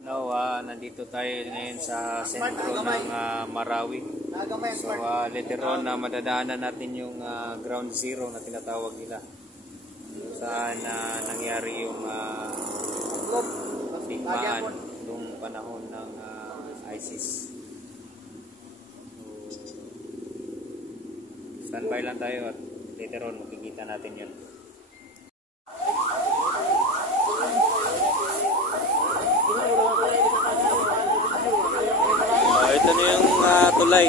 Now, nandito tayo ngayon sa sentro ng Marawi. So, later on madadaanan natin yung ground zero na tinatawag nila. Saan nangyari yung digmaan noong panahon ng ISIS. So, standby lang tayo at later on makikita natin yun. Ito na yung tulay.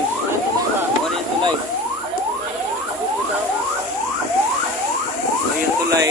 Ano yung tulay? Ito yung tulay.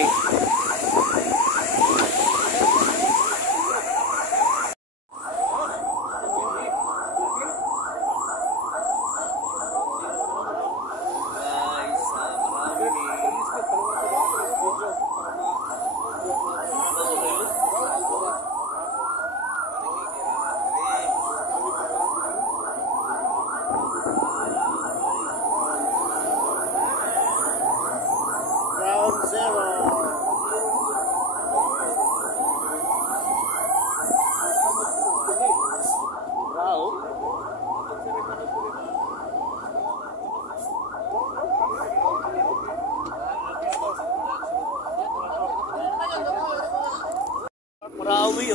Marawi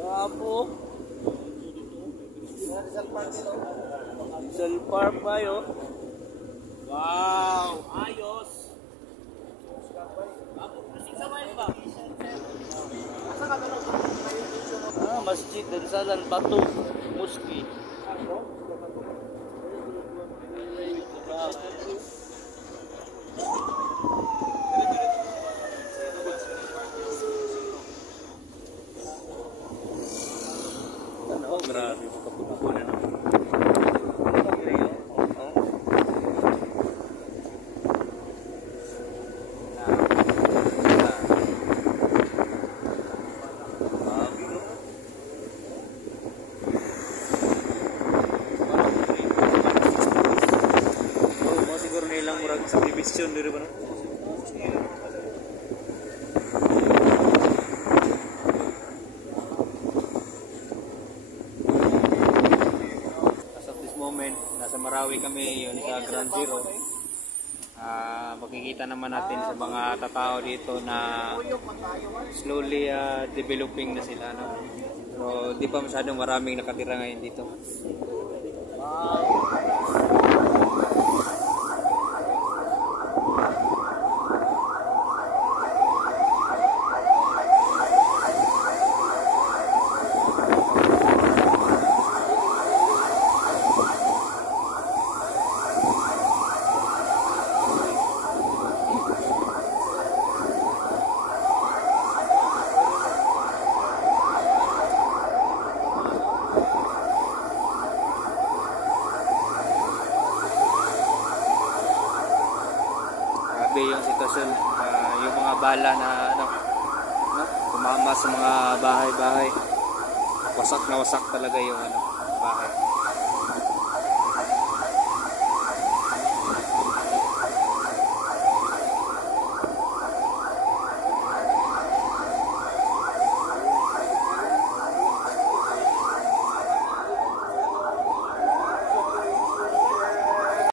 Gapo. Rizal Park ba yun? Wow! Ayos! Masjid Dansalan Batu Muski. Grabe mo kapunan. Siguro nilang murag subdivision dito ba no? Nasa Marawi kami, yun sa Ground Zero. Makikita naman natin sa mga tatao dito na slowly developing na sila. No? So, di pa masyadong maraming nakatira ngayon dito. Yung sitwasyon, yung mga bala na tumama sa mga bahay-bahay, wasak na wasak talaga yung bahay.